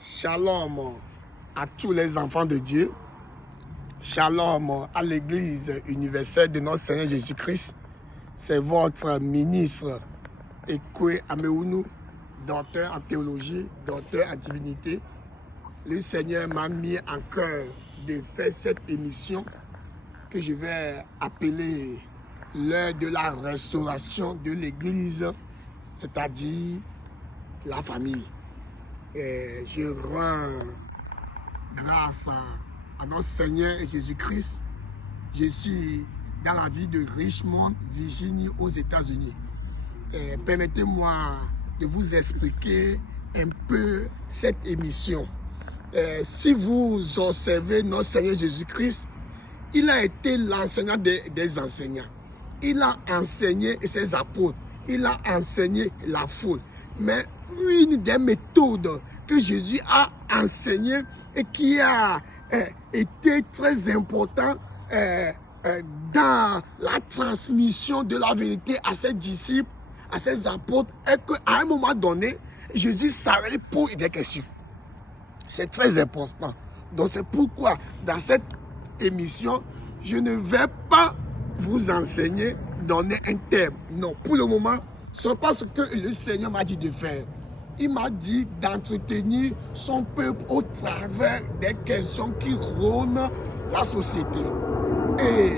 Shalom à tous les enfants de Dieu. Shalom à l'Église universelle de notre Seigneur Jésus-Christ. C'est votre ministre Ekwe Ameounou, docteur en théologie, docteur en divinité. Le Seigneur m'a mis en cœur de faire cette émission que je vais appeler l'heure de la restauration de l'Église, c'est-à-dire la famille. Et je rends grâce à notre Seigneur Jésus-Christ. Je suis dans la ville de Richmond, Virginie, aux États-Unis. Permettez-moi de vous expliquer un peu cette émission. Si vous observez notre Seigneur Jésus-Christ, il a été l'enseignant des enseignants. Il a enseigné ses apôtres. Il a enseigné la foule. Mais une des méthodes que Jésus a enseignées et qui a été très importante dans la transmission de la vérité à ses disciples, à ses apôtres, est qu'à un moment donné, Jésus s'arrête pour des questions. C'est très important. Donc c'est pourquoi dans cette émission, je ne vais pas vous enseigner, donner un thème. Non, pour le moment, ce n'est pas ce que le Seigneur m'a dit de faire. Il m'a dit d'entretenir son peuple au travers des questions qui rôdent la société. Et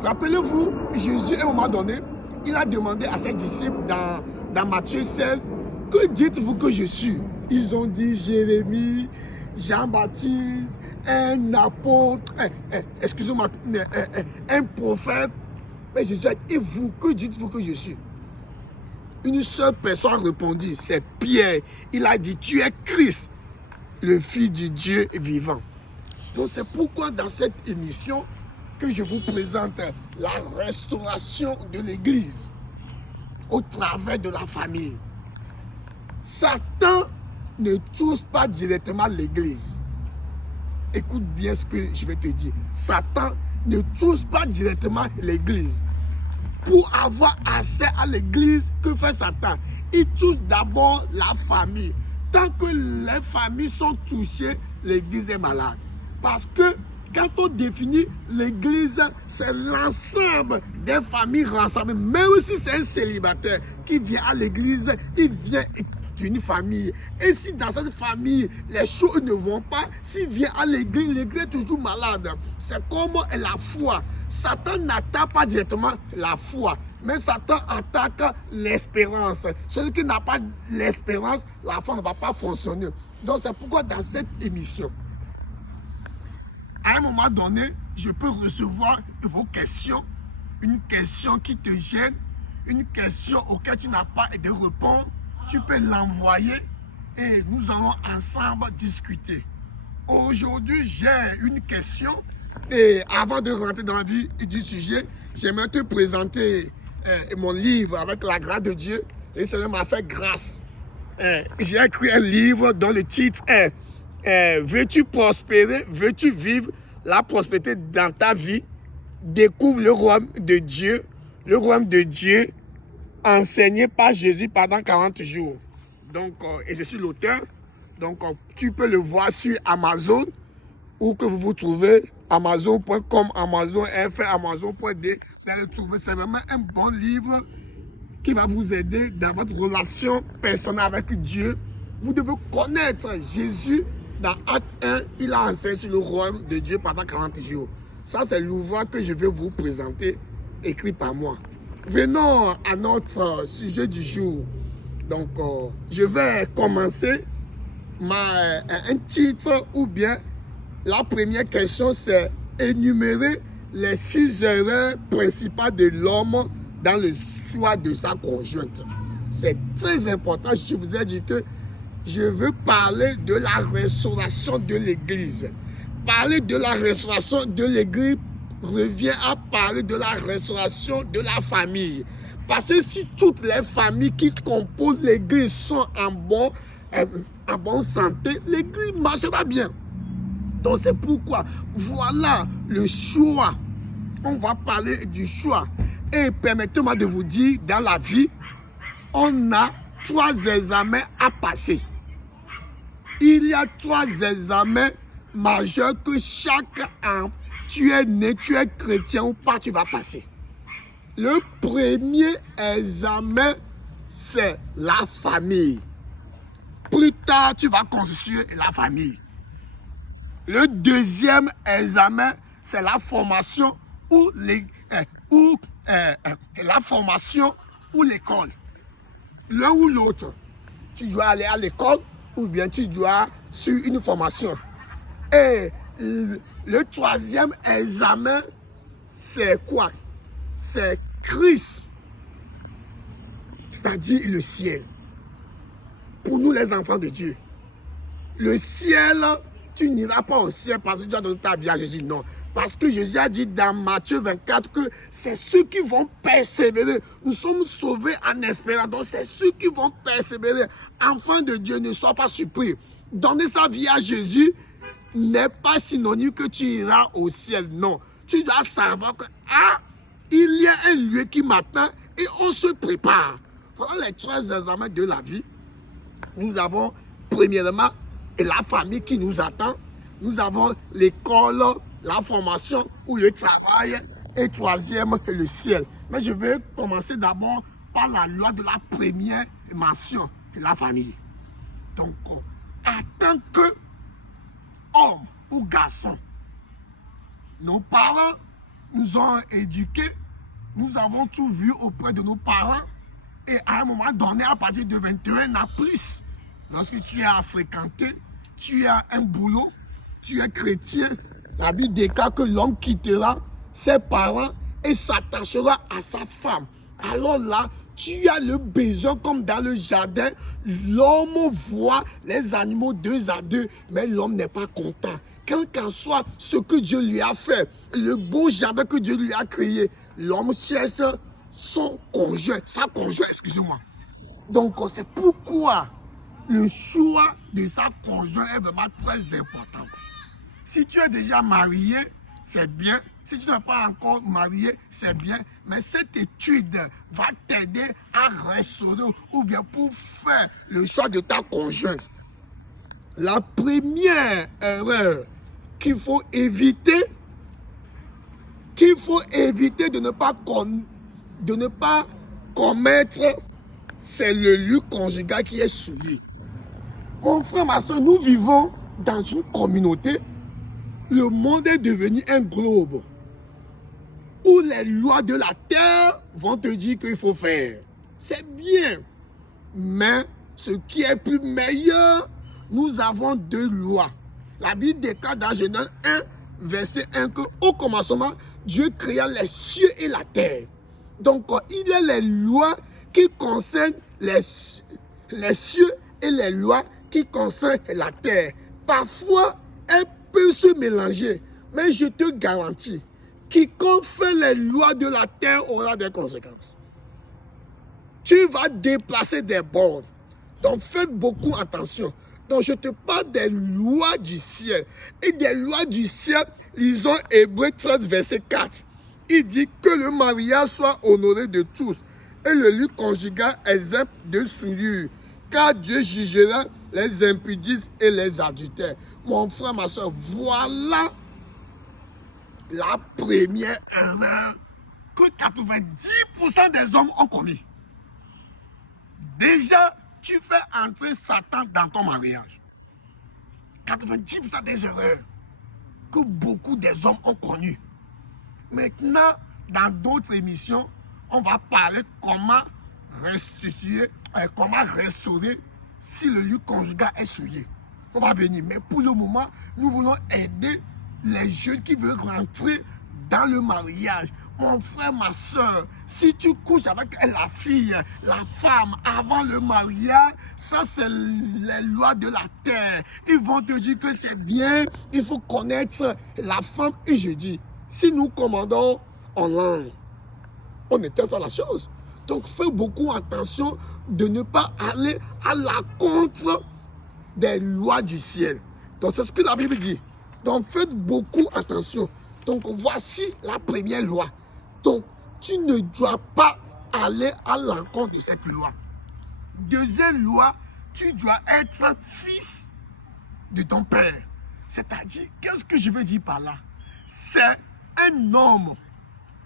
rappelez-vous, Jésus, à un moment donné, il a demandé à ses disciples dans Matthieu 16, « Que dites-vous que je suis ?» Ils ont dit Jérémie, Jean-Baptiste, un apôtre, excusez-moi, un prophète. Mais Jésus a dit, et vous, que dites-vous que je suis? Une seule personne répondit, c'est Pierre. Il a dit, tu es Christ, le Fils du Dieu vivant. Donc c'est pourquoi dans cette émission que je vous présente la restauration de l'Église au travers de la famille. Satan ne touche pas directement l'Église. Écoute bien ce que je vais te dire. Satan ne touche pas directement l'Église. Pour avoir accès à l'Église, que fait Satan? Il touche d'abord la famille. Tant que les familles sont touchées, l'Église est malade. Parce que quand on définit l'Église, c'est l'ensemble des familles rassemblées. Même si c'est un célibataire qui vient à l'Église, il vient d'une famille. Et si dans cette famille, les choses ne vont pas, s'il vient à l'église, l'église est toujours malade. C'est comme la foi. Satan n'attaque pas directement la foi, mais Satan attaque l'espérance. Celui qui n'a pas l'espérance, la foi ne va pas fonctionner. Donc c'est pourquoi dans cette émission, à un moment donné, je peux recevoir vos questions, une question qui te gêne, une question auquel tu n'as pas de réponse. Tu peux l'envoyer et nous allons ensemble discuter. Aujourd'hui, j'ai une question et avant de rentrer dans la vie du sujet, j'aimerais te présenter mon livre avec la grâce de Dieu. Le Seigneur m'a fait grâce. J'ai écrit un livre dont le titre est Veux-tu prospérer? Veux-tu vivre la prospérité dans ta vie? Découvre le royaume de Dieu. Le royaume de Dieu enseigné par Jésus pendant 40 jours. Donc, et je suis l'auteur. Donc, tu peux le voir sur Amazon, ou que vous trouvez Amazon.com, Amazon FR, Amazon.d. Vous allez le trouver. C'est vraiment un bon livre qui va vous aider dans votre relation personnelle avec Dieu. Vous devez connaître Jésus. Dans Acte 1, il a enseigné sur le royaume de Dieu pendant 40 jours. Ça, c'est l'ouvrage que je vais vous présenter, écrit par moi. Venons à notre sujet du jour. Donc, je vais commencer un titre ou bien la première question, c'est énumérer les 6 erreurs principales de l'homme dans le choix de sa conjointe. C'est très important. Je vous ai dit que je veux parler de la restauration de l'Église. Parler de la restauration de l'Église revient à parler de la restauration de la famille. Parce que si toutes les familles qui composent l'Église sont en bonne santé, l'Église marchera bien. Donc c'est pourquoi, voilà le choix. On va parler du choix. Et permettez-moi de vous dire, dans la vie, on a 3 examens à passer. il y a 3 examens majeurs que chaque an, tu es né, tu es chrétien ou pas, tu vas passer. Le premier examen, c'est la famille. Plus tard, tu vas construire la famille. Le deuxième examen, c'est la formation ou l'école. L'un ou l'autre. Tu dois aller à l'école ou bien tu dois suivre une formation. Et le troisième examen, c'est quoi? C'est Christ, c'est-à-dire le ciel. Pour nous les enfants de Dieu. Le ciel, tu n'iras pas au ciel parce que tu as donné ta vie à Jésus. Non. Parce que Jésus a dit dans Matthieu 24 que c'est ceux qui vont persévérer. Nous sommes sauvés en espérant. Donc c'est ceux qui vont persévérer. Enfants de Dieu, ne sois pas surpris. Donner sa vie à Jésus n'est pas synonyme que tu iras au ciel. Non. Tu dois savoir que il y a un lieu qui m'attend et on se prépare. Voilà les 3 examens de la vie. Nous avons premièrement la famille qui nous attend. Nous avons l'école, la formation ou le travail. Et troisième, le ciel. Mais je vais commencer d'abord par la loi de la première mention, la famille. Donc, en tant que homme ou garçon, nos parents nous ont éduqués, nous avons tout vu auprès de nos parents et à un moment donné, à partir de 21 ans plus, lorsque tu as fréquenté, tu as un boulot, tu es chrétien, la Bible déclare que l'homme quittera ses parents et s'attachera à sa femme. Alors là, tu as le besoin comme dans le jardin, l'homme voit les animaux 2 à 2, mais l'homme n'est pas content. Quel qu'en soit ce que Dieu lui a fait, le beau jardin que Dieu lui a créé, l'homme cherche son conjoint, sa conjointe, excusez-moi. Donc c'est pourquoi le choix de sa conjointe est vraiment très important. Si tu es déjà marié, c'est bien. Si tu n'es pas encore marié, c'est bien. Mais cette étude va t'aider à restaurer ou bien pour faire le choix de ta conjointe. La première erreur qu'il faut éviter de ne pas commettre, c'est le lieu conjugal qui est souillé. Mon frère, ma soeur, nous vivons dans une communauté. Le monde est devenu un globe où les lois de la terre vont te dire qu'il faut faire. C'est bien. Mais ce qui est plus meilleur, nous avons 2 lois. La Bible déclare dans Genèse 1, verset 1, qu'au commencement, Dieu créa les cieux et la terre. Donc, il y a les lois qui concernent les cieux et les lois qui concernent la terre. Parfois, elles peuvent se mélanger. Mais je te garantis, quiconque fait les lois de la terre aura des conséquences. Tu vas déplacer des bornes. Donc, faites beaucoup attention. Donc, je te parle des lois du ciel. Et des lois du ciel, lisons Hébreux 13, verset 4. Il dit que le mariage soit honoré de tous et le lieu conjugal exempt de souillure. Car Dieu jugera les impudices et les adultères. Mon frère, ma soeur, voilà la première erreur que 90% des hommes ont commis. Déjà, tu fais entrer Satan dans ton mariage. 90% des erreurs que beaucoup des hommes ont connues. Maintenant, dans d'autres émissions, on va parler comment restituer, comment restaurer si le lieu conjugal est souillé. On va venir. Mais pour le moment, nous voulons aider les jeunes qui veulent rentrer dans le mariage. Mon frère, ma soeur, si tu couches avec la fille, la femme, avant le mariage, ça c'est les lois de la terre. Ils vont te dire que c'est bien, il faut connaître la femme. Et je dis, si nous commandons online, on ne teste pas la chose. Donc fais beaucoup attention de ne pas aller à la contre des lois du ciel. Donc c'est ce que la Bible dit. Donc faites beaucoup attention. Donc voici la première loi. Donc tu ne dois pas aller à l'encontre de cette loi. Deuxième loi, tu dois être fils de ton père. C'est-à-dire, qu'est-ce que je veux dire par là? C'est un homme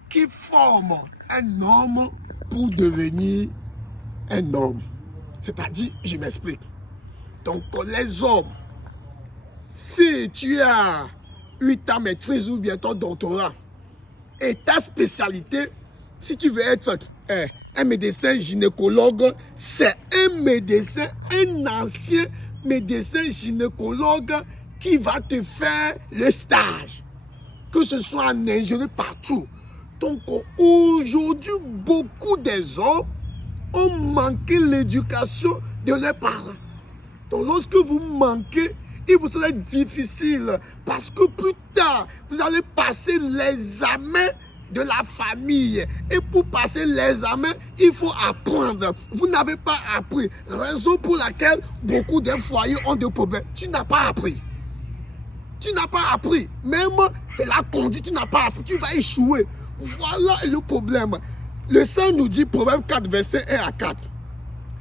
qui forme un homme pour devenir un homme. C'est-à-dire, je m'explique. Donc, les hommes, si tu as eu ta maîtrise ou bien ton doctorat et ta spécialité, si tu veux être un médecin gynécologue, c'est un médecin, un ancien médecin gynécologue qui va te faire le stage, que ce soit en ingénieur partout. Donc aujourd'hui, beaucoup des hommes ont manqué l'éducation de leurs parents. Donc lorsque vous manquez, il vous sera difficile parce que plus tard, vous allez passer l'examen de la famille. Et pour passer l'examen, il faut apprendre. Vous n'avez pas appris. Raison pour laquelle beaucoup de foyers ont des problèmes. Tu n'as pas appris. Tu n'as pas appris. Même la conduite, tu n'as pas appris. Tu vas échouer. Voilà le problème. Le Saint nous dit, Proverbe 4, verset 1 à 4.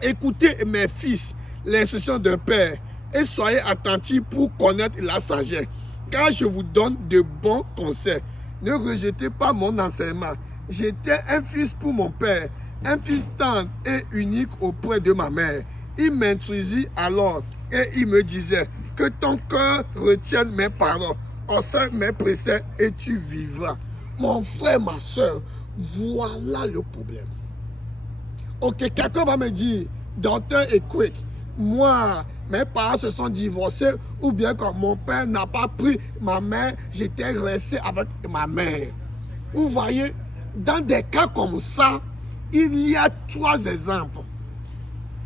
Écoutez, mes fils, l'instruction d'un père, et soyez attentifs pour connaître la sagesse, car je vous donne de bons conseils. Ne rejetez pas mon enseignement. J'étais un fils pour mon père, un fils tendre et unique auprès de ma mère. Il m'instruisit alors et il me disait que ton cœur retienne mes paroles, observe mes préceptes et tu vivras. Mon frère, ma soeur, voilà le problème. Ok, quelqu'un va me dire, docteur est quick. Moi, mes parents se sont divorcés ou bien quand mon père n'a pas pris ma mère, j'étais resté avec ma mère. Vous voyez, dans des cas comme ça, il y a 3 exemples.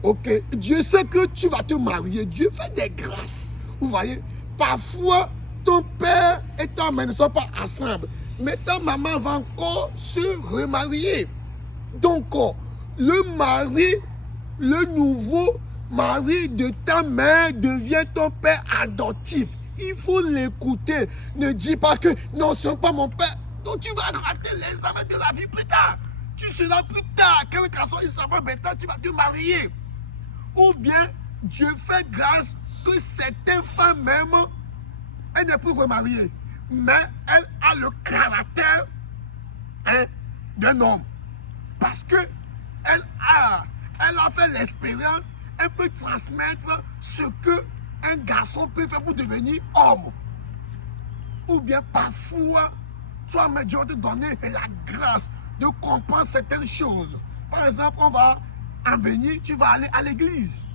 Ok, Dieu sait que tu vas te marier, Dieu fait des grâces. Vous voyez, parfois ton père et ta mère ne sont pas ensemble, mais ta maman va encore se remarier. Donc, le mari, le nouveau mari de ta mère devient ton père adoptif. Il faut l'écouter. Ne dis pas que non, ce n'est pas mon père. Donc tu vas rater l'examen de la vie plus tard. Tu seras plus tard. Quel garçon il sera maintenant, tu vas te marier. Ou bien Dieu fait grâce que certaines femmes même, elles n'est plus remariée. Mais elle a le caractère d'un homme. Parce que elle a fait l'expérience. Elle peut transmettre ce qu'un garçon peut faire pour devenir homme. Ou bien parfois, toi-même, Dieu va te donner la grâce de comprendre certaines choses. Par exemple, on va en venir, tu vas aller à l'église.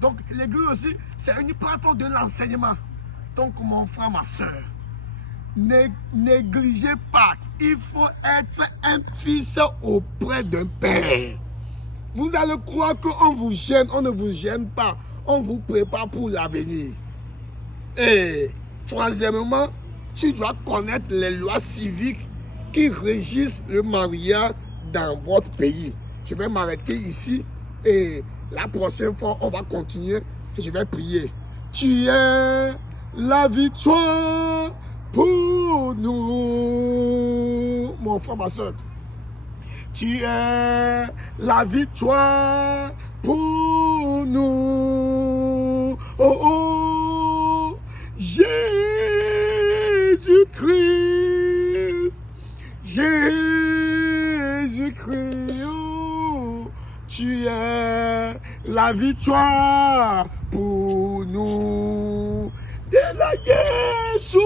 Donc l'église aussi, c'est une plateforme de l'enseignement. Donc mon frère, ma soeur, ne négligez pas, il faut être un fils auprès d'un père. Vous allez croire qu'on vous gêne, on ne vous gêne pas. On vous prépare pour l'avenir. Et troisièmement, tu dois connaître les lois civiques qui régissent le mariage dans votre pays. Je vais m'arrêter ici et la prochaine fois, on va continuer et je vais prier. Tu es la victoire pour nous, mon frère, ma soeur. Tu es la victoire pour nous. Oh, oh, Jésus-Christ, Jésus-Christ, oh, tu es la victoire pour nous. De la Jésus,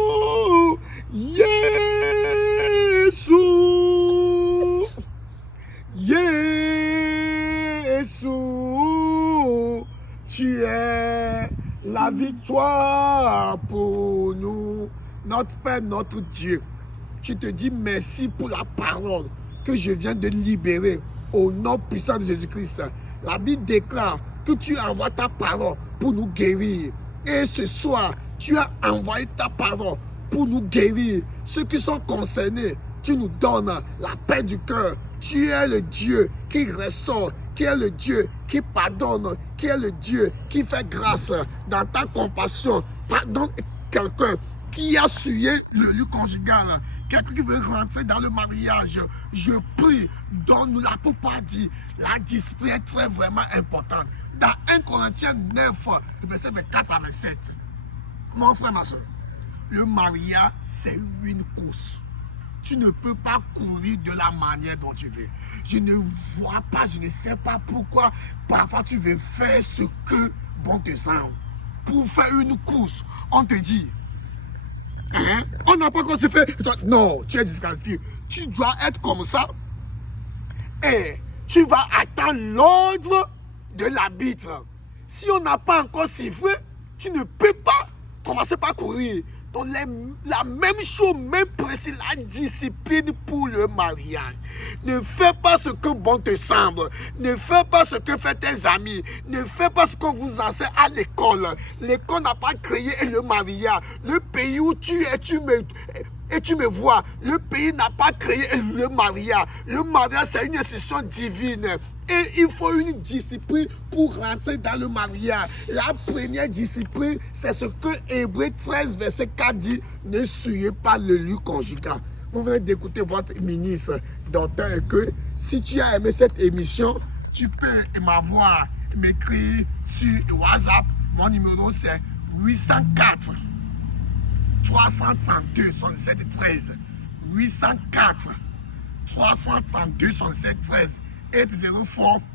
Jésus. Jésus, tu es la victoire pour nous. Notre Père, notre Dieu, je te dis merci pour la parole que je viens de libérer au nom puissant de Jésus-Christ. La Bible déclare que tu envoies ta parole pour nous guérir. Et ce soir, tu as envoyé ta parole pour nous guérir. Ceux qui sont concernés, tu nous donnes la paix du cœur. Tu es le Dieu qui restaure, qui est le Dieu qui pardonne, qui est le Dieu qui fait grâce. Dans ta compassion, pardonne quelqu'un qui a souillé le lieu conjugal, quelqu'un qui veut rentrer dans le mariage. Je prie, donne-nous la pour pas dire. La discipline est vraiment importante. Dans 1 Corinthiens 9, verset 24 à 27. Mon frère, ma soeur, le mariage, c'est une course. Tu ne peux pas courir de la manière dont tu veux. Je ne vois pas, je ne sais pas pourquoi. Parfois, tu veux faire ce que bon te semble. Pour faire une course, on te dit, hein, on n'a pas encore se fait. Non, tu es disqualifié. Tu dois être comme ça. Et tu vas attendre l'ordre de l'arbitre. Si on n'a pas encore sifflé, tu ne peux pas commencer par courir. Donc la même chose, même principe, la discipline pour le mariage. Ne fais pas ce que bon te semble. Ne fais pas ce que font tes amis. Ne fais pas ce qu'on vous enseigne à l'école. L'école n'a pas créé le mariage. Le pays où tu es, tu me vois, le pays n'a pas créé le mariage. Le mariage, c'est une institution divine. Et il faut une discipline pour rentrer dans le mariage. La première discipline, c'est ce que Hébreux 13, verset 4 dit, ne souillez pas le lit conjugal. Vous venez d'écouter votre ministre docteur que si tu as aimé cette émission, tu peux m'avoir, m'écrire sur WhatsApp. Mon numéro, c'est 804 332 67 13. 804 332 67 13. 804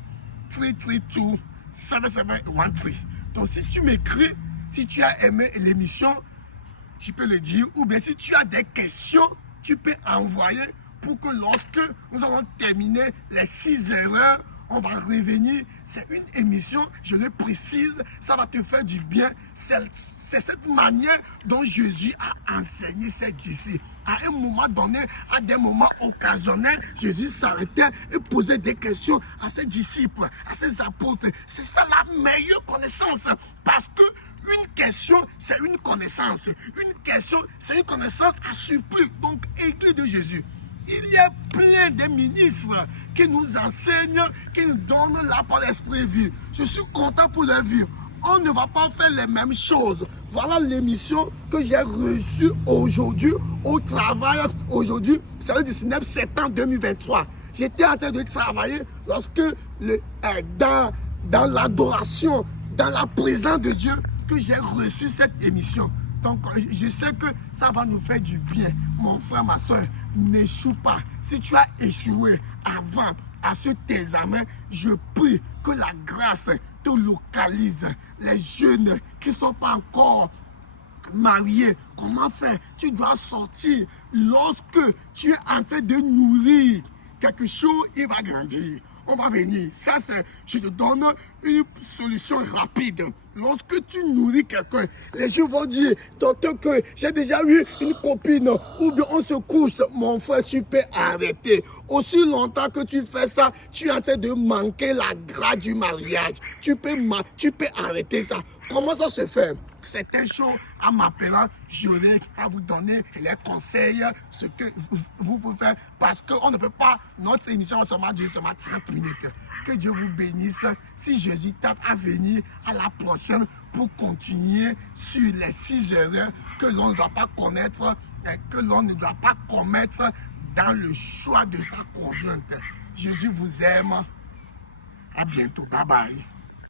332 7713. Donc si tu m'écris, si tu as aimé l'émission, tu peux le dire. Ou bien si tu as des questions, tu peux envoyer pour que lorsque nous avons terminé les 6 erreurs, on va revenir. C'est une émission, je le précise, ça va te faire du bien. C'est cette manière dont Jésus a enseigné ses disciples. À un moment donné, à des moments occasionnels, Jésus s'arrêtait et posait des questions à ses disciples, à ses apôtres. C'est ça la meilleure connaissance. Parce que une question, c'est une connaissance. Une question, c'est une connaissance à surplus. Donc, Église de Jésus. Il y a plein de ministres qui nous enseignent, qui nous donnent la parole l'esprit vie. Je suis content pour leur vie. On ne va pas faire les mêmes choses. Voilà l'émission que j'ai reçue aujourd'hui au travail. Aujourd'hui, c'est le 19 septembre 2023. J'étais en train de travailler lorsque dans l'adoration, dans la présence de Dieu, que j'ai reçu cette émission. Donc, je sais que ça va nous faire du bien. Mon frère, ma soeur, n'échoue pas. Si tu as échoué avant à cet examen, je prie que la grâce te localise. Les jeunes qui ne sont pas encore mariés, comment faire? Tu dois sortir. Lorsque tu es en train de nourrir quelque chose, il va grandir. On va venir. Ça, c'est, je te donne une solution rapide. Lorsque tu nourris quelqu'un, les gens vont dire, docteur, que j'ai déjà eu une copine, ou bien on se couche. Mon frère, tu peux arrêter. Aussi longtemps que tu fais ça, tu es en train de manquer la grâce du mariage. Tu peux arrêter ça. Comment ça se fait? C'est un show en m'appelant, j'aurai à vous donner les conseils, ce que vous pouvez faire, parce qu'on ne peut pas, notre émission va seulement durer seulement 30 minutes. Que Dieu vous bénisse. Si Jésus tarde à venir à la prochaine pour continuer sur les 6 erreurs que l'on ne doit pas connaître et que l'on ne doit pas commettre dans le choix de sa conjointe. Jésus vous aime. À bientôt. Bye bye.